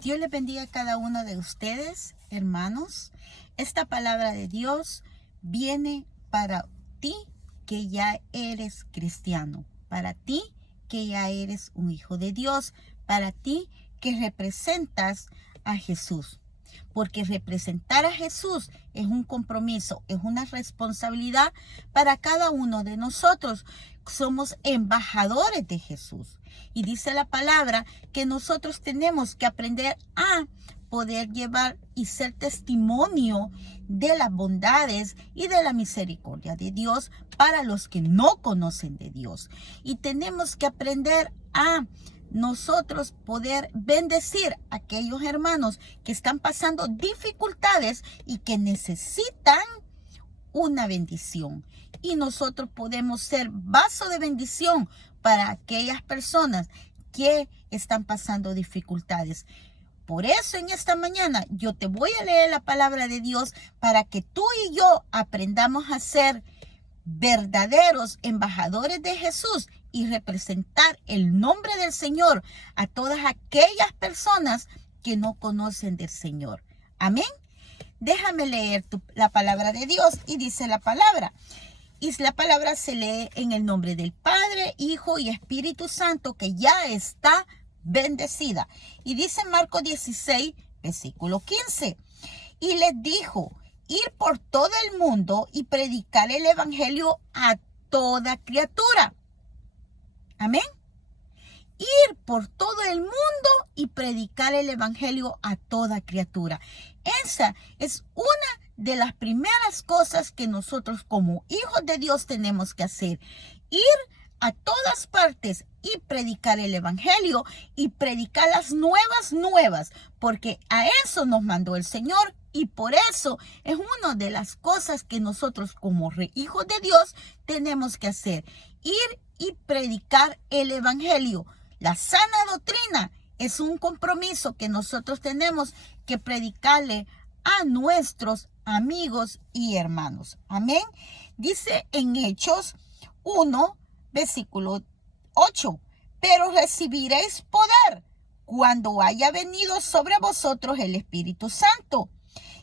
Dios les bendiga a cada uno de ustedes, hermanos. Esta palabra de Dios viene para ti que ya eres cristiano, para ti que ya eres un hijo de Dios, para ti que representas a Jesús. Porque representar a Jesús es un compromiso, es una responsabilidad para cada uno de nosotros. Somos embajadores de Jesús. Y dice la palabra que nosotros tenemos que aprender a poder llevar y ser testimonio de las bondades y de la misericordia de Dios para los que no conocen de Dios. Y tenemos que aprender a nosotros poder bendecir a aquellos hermanos que están pasando dificultades y que necesitan una bendición. Y nosotros podemos ser vaso de bendición para aquellas personas que están pasando dificultades. Por eso en esta mañana yo te voy a leer la palabra de Dios para que tú y yo aprendamos a ser verdaderos embajadores de Jesús y representar el nombre del Señor a todas aquellas personas que no conocen del Señor. Amén. Déjame leer la palabra de Dios y dice la palabra. Y la palabra se lee en el nombre del Padre, Hijo y Espíritu Santo, que ya está bendecida. Y dice Marcos 16, versículo 15. Y les dijo: ir por todo el mundo y predicar el evangelio a toda criatura. Amén. Ir por todo el mundo y predicar el evangelio a toda criatura. Esa es una de las primeras cosas que nosotros como hijos de Dios tenemos que hacer. Ir a todas partes y predicar el evangelio y predicar las nuevas, porque a eso nos mandó el Señor. Y por eso es una de las cosas que nosotros como hijos de Dios tenemos que hacer. Ir y predicar el evangelio. La sana doctrina es un compromiso que nosotros tenemos que predicarle a nuestros amigos y hermanos. Amén. Dice en Hechos 1, versículo 8. Pero recibiréis poder cuando haya venido sobre vosotros el Espíritu Santo.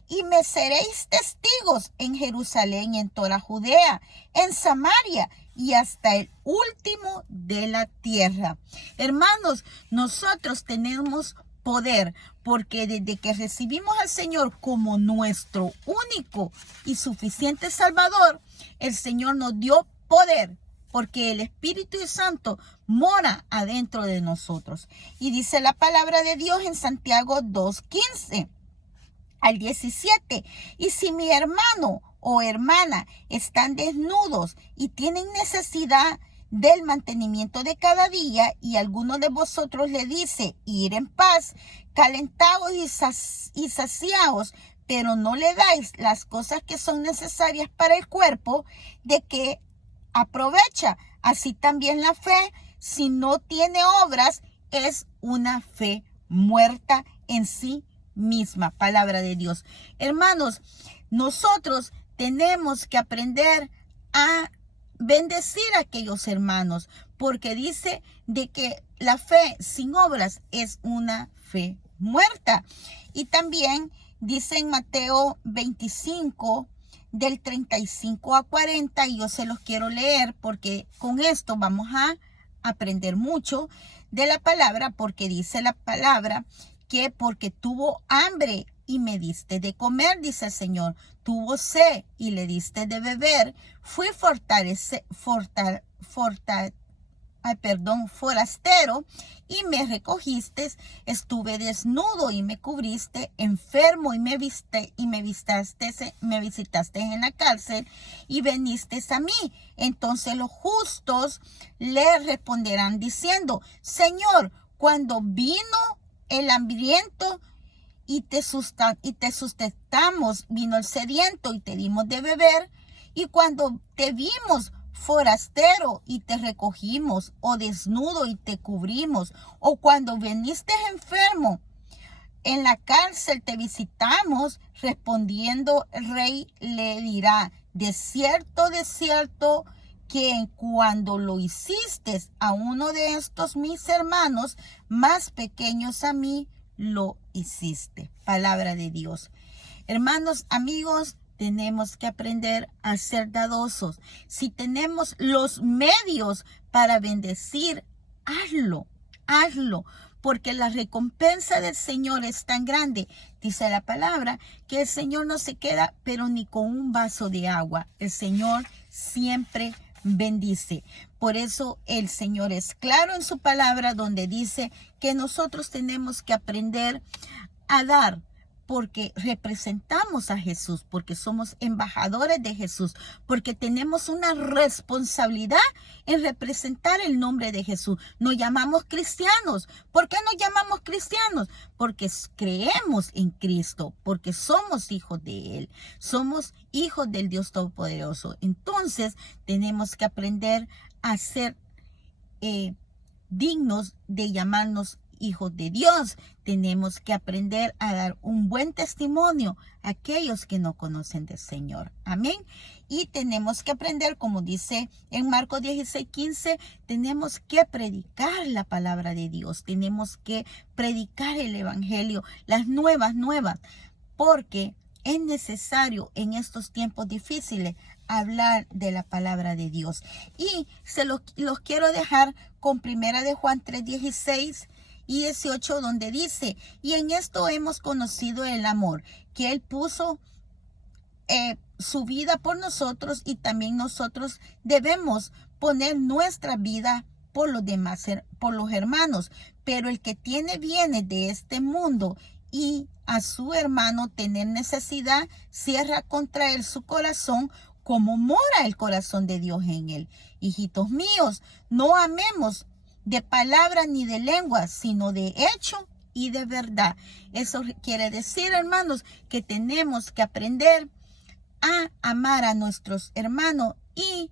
Y me seréis testigos en Jerusalén, en toda Judea, en Samaria y hasta el último de la tierra. Hermanos, nosotros tenemos poder porque desde que recibimos al Señor como nuestro único y suficiente Salvador, el Señor nos dio poder porque el Espíritu Santo mora adentro de nosotros. Y dice la palabra de Dios en Santiago 2:15. Al 17, y si mi hermano o hermana están desnudos y tienen necesidad del mantenimiento de cada día, y alguno de vosotros le dice: ir en paz, calentaos y saciaos, pero no le dais las cosas que son necesarias para el cuerpo, ¿de qué aprovecha? Así también la fe, si no tiene obras, es una fe muerta en sí misma. Palabra de Dios. Hermanos, nosotros tenemos que aprender a bendecir a aquellos hermanos, porque dice de que la fe sin obras es una fe muerta. Y también dice en Mateo 25, del 35 a 40, y yo se los quiero leer porque con esto vamos a aprender mucho de la palabra, porque dice la palabra que porque tuvo hambre y me diste de comer, dice el Señor, tuvo sed y le diste de beber, fui forastero y me recogiste, estuve desnudo y me cubriste, enfermo y me visitaste en la cárcel y viniste a mí. Entonces los justos le responderán diciendo: Señor, cuando vino el hambriento y te sustentamos, vino el sediento y te dimos de beber, y cuando te vimos forastero y te recogimos, o desnudo y te cubrimos, o cuando viniste enfermo en la cárcel te visitamos. Respondiendo el rey le dirá: de cierto, que cuando lo hiciste a uno de estos mis hermanos más pequeños, a mí lo hiciste. Palabra de Dios. Hermanos, amigos, tenemos que aprender a ser dadosos. Si tenemos los medios para bendecir, hazlo, hazlo. Porque la recompensa del Señor es tan grande, dice la palabra, que el Señor no se queda, pero ni con un vaso de agua. El Señor siempre bendice. Por eso el Señor es claro en su palabra, donde dice que nosotros tenemos que aprender a dar, porque representamos a Jesús, porque somos embajadores de Jesús, porque tenemos una responsabilidad en representar el nombre de Jesús. Nos llamamos cristianos. ¿Por qué nos llamamos cristianos? Porque creemos en Cristo, porque somos hijos de Él, somos hijos del Dios Todopoderoso. Entonces tenemos que aprender a ser dignos de llamarnos hijos de Dios. Tenemos que aprender a dar un buen testimonio a aquellos que no conocen del Señor. Amén. Y tenemos que aprender, como dice en Marcos 16:15, tenemos que predicar la palabra de Dios. Tenemos que predicar el evangelio, las nuevas, porque es necesario en estos tiempos difíciles hablar de la palabra de Dios. Y los quiero dejar con 1 de Juan 3:16 y 18, donde dice: y en esto hemos conocido el amor, que Él puso su vida por nosotros, y también nosotros debemos poner nuestra vida por los demás, por los hermanos. Pero el que tiene bienes de este mundo y a su hermano tener necesidad, cierra contra él su corazón, como mora el corazón de Dios en él. Hijitos míos, no amemos de palabra ni de lengua, sino de hecho y de verdad. Eso quiere decir, hermanos, que tenemos que aprender a amar a nuestros hermanos y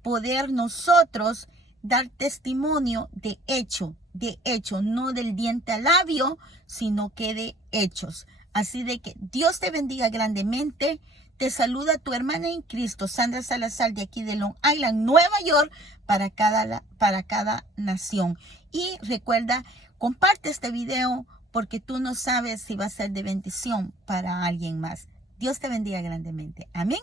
poder nosotros dar testimonio de hecho, no del diente al labio, sino que de hechos. Así de que Dios te bendiga grandemente. Te saluda tu hermana en Cristo, Sandra Salazar, de aquí de Long Island, Nueva York, para cada nación. Y recuerda, comparte este video, porque tú no sabes si va a ser de bendición para alguien más. Dios te bendiga grandemente. Amén.